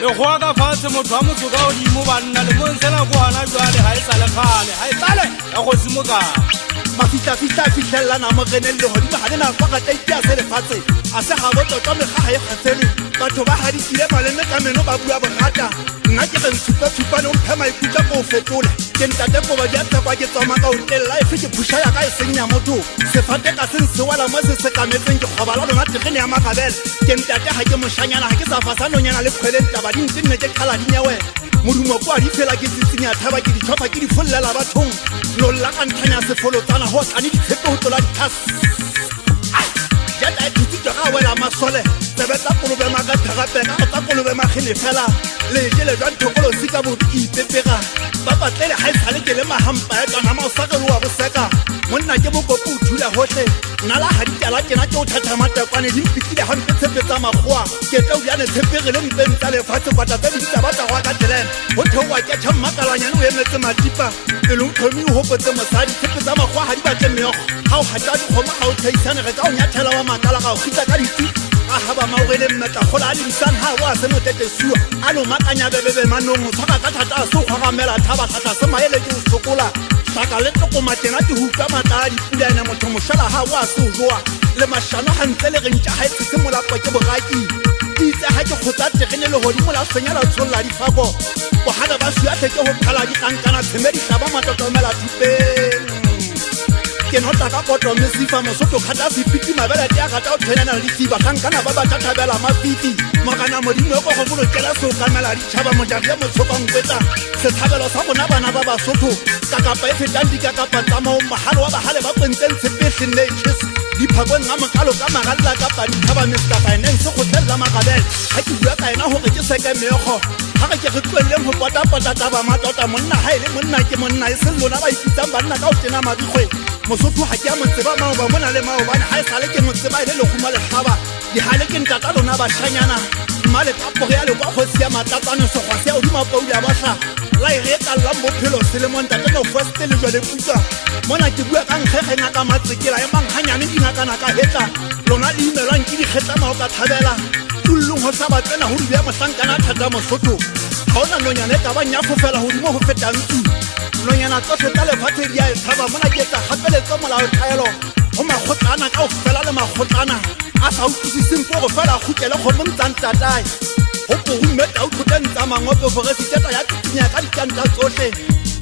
le go ka fatshe motho wa motho ka godimo banna le monsela go hana jwale ha e sale kgale ha e sale ya go simoka mafitla fitlhelana mo geneng le godimo ga dena kwa ga taiti a se lefatshe a se ga botota mekga ga e kgatsene batho ba hadikile maleme ka meno ba bua bogata nna ke re ntshupatshupane o mphe maikutla ko o fetola ke ntate koba di a tshekwa ke tsoma ka hotel life ke phusha ya ka e seng ya motho sefate ka se nsewala mo se sekametseng ke kgobala lona tegene ya makabele ke ntate ga ke moshanyana ga ke sa fasanonyana le kgweleng taba di ntse nne ke kgala dinyawe modumo kwa di fela ke tsitsinya thaba ke di tšhofa ke di follela bathong lolla ka nthanya sefolotsana ho tshwane ditshepe ho tlola dikhasi jata e thutsitswa ka wela masole tsebe tsa kolobe makathagapeka go tsa kolobe magene fela lejele jwa nthokolosi ka bodi ke ipepega ba batlele ga e sale ke le mahampa ya kanama o sakelo wa boseka monna ke bokopo o thula hotlhe nna la ga ditala kena ke o thathamatekwane di mpikile gampe tshepe tsa makgoa ke tla obiane tshepege le mpeng tsa lefatshe kwata tse di ditaba go ka telene go theowa ke tšha mmakalanyane o emetse matipa pele o tlhomi o hopotse mosadi tshepe tsa makgoa ga di batle meogo ga o gata dikgoma ga o thaisanege ka o nyathela wa makala ga o kitla ka ditsi a haba maogele mmetla gola a lebisane ga o a se motetesiwa a lo makanya bebebe manong o tshwaka ka thata a se o kgwagamela thabatlhatlha se maele ke o sokola saka le tokomatena ke huka matla a dipula ene motho mošala ga o a se o joa le mašano ga ntse le re ntša ga e tshetse molapa ke bogaki ke itse ga ke kgotsa tegene le godimo la fenyela tsholola difako bogale ba suatlhe ke go phala dikankana tshemeditlaba matotomela thupeng ke nota ka poto mesifa mosotho khata sepiti mabele te a gata o tshwenana le difiba kankana ba ba thathabela mafiti mogana modimo go go bolokela so kamela ditšhaba mojage motshokang kwetsa sethabelo sa bona bana ba basotho ka kapa e fetang dikakapa tsa mo mahalo wa bahale ba kwentseng tshepehle natures diphakong ga mokalo ka magalla ka padi thaba Mr Finance go tella makabele ha ke bua ka ena hore ke seke meego ga ke re tlweleng go potapota taba matota monna ha ile monna ke monna e se lona ba ipitsang banna ka o tena mabikgwe mosotho ha ke a motseba mao ba mona le mao bana ha e sale ke motseba ile le guma le gaba di hale ke ntata lona ba shanyana mmale tapo ya le kwa go sia matatsano so go sia o di mapaudi a basha la ire ka la bophelo selemon tata no first le jwa le putsa mona ke bua ka nkgege ngaka matsekela e mang hanyane dinakana ka hetla lona le imelwang ke dikgetla mao ka thabela tullung ho tsaba tsena ho di ya mohlankana thata mosotho ga ona nonyane ka ba nya fofela ho di mo ho feta ntsi nonyana tsohle tsa lefatshe di a e tshaba mona ke tsa gapeletsa molao thaelo go makgotlana ka o fela le makgotlana a sa utlwisiseng po go fela a kgutlele kgomo ntsang tatae go porumme ta utlhote ntsa mangope foresiteta ya tsitsinya ka dikanta tsohle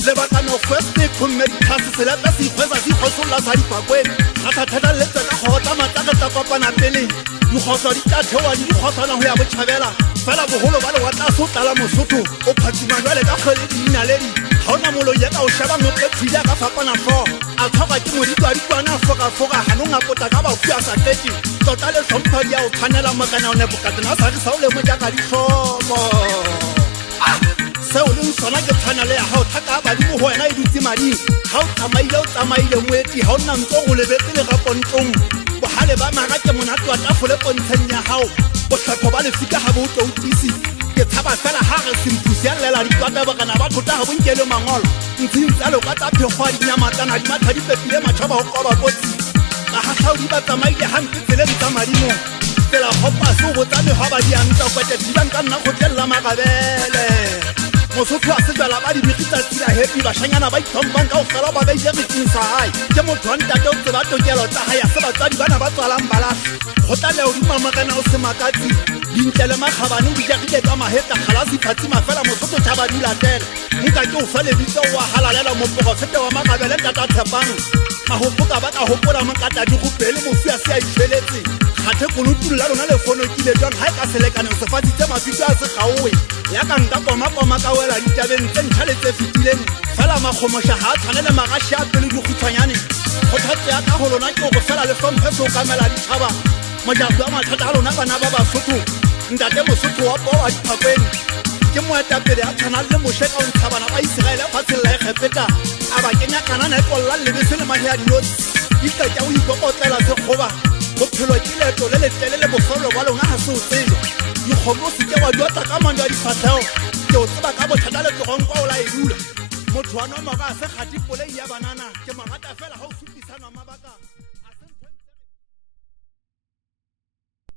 lebakano first khomme ditlhase selata se ikgwetsa se ikgosolola sa dipakweng gatlhatlheta letse ka kgogo tsa matsake tsa kopana pele dikgoso di tla theoa di dikgoswana go ya botšhabela fela bogolo ba le wa tlase o tlala mosotho o phatsima jwale ka kgwele diinaledi ga ona moloi ya ka o sheba motletshile ka fapana fo a tshwarwa ke modiko a dikwana a fokafoka ganong a pota ka bafu a sa tletse tota le tlhomphadi ya o tshwanela mokana o nepokatena a sa re sa o lemo jaaka ditlhomo seo leng sona ke tshwana le ya gao thaka a badimo go wena e dutse mading ga o tsamaile moeti ga o nna ntse go lebetse le rapontong bogale ba marake monate wa tafole pontsheng ya gago botlhapho ba lefika ga bo o toutisi ke tshaba fela ga re sempusi ya llela ditwata bokana ba thota ga bonkele mangolo ntshintsa loka tsa phekgwa dinyamatsana di matha di pepile matšhaba go qoba kotsi ka gatlhaodi ba tsamaile gampe tseleng tsa madimo tsela kgopase o botsa mekgwa ba diantsa kwete dibang ka nna go tlelela makabele mosotho a sejala ba dibegitsa tsela happy bashanyana ba itlhompang ka go fela ba beile retsing sa gae ke motho wa ntate o tseba tokelo tsa gae a se batsadi bana ba tswalang balafi go tlaleo dimamagana o se makatsi dintle le makgabane o dijagile ka mahetla galase phatsima fela mosotho thaba di latela nka ke o fa lebitso wa halalela moporofete wa makabele ntata tshepang mahopoka ba ka hopola mokata di gopele mofi a se a itshweletse gate konotulo la lona lefono kile jwang ga e ka selekane o se fatsitse mafito a se gaowe ya ka nka komakoma ka wela ditabeng tse ntšha le tse fetileng fela makgomoša ga a tshwane le magaši a pele dikgutshwanyane kgothatso ya ka go lona ke go fela le hlomphe se o kamela ditšhaba mojago a mathata a lona bana ba basotho ntate mosotho wa po wa diphakeng ke moetapele a tshwana le mošeka o ntsha bana ba iseraele fatsheng la e kgepeta a ba kenya kanana e tlolla lebese le mahe a dinotsi ditletša o ikokotlela sekgoba bophelo ke leeto le letelele bofelelo ba lona ga se o tsejwa dikgomo o seke wa diota ka mando ya difatlhego ke o tseba ka bothata le tlogong kwa o la e dula motho wa nomoga a se kgati polei ya banana ke magata fela ga o supisanwa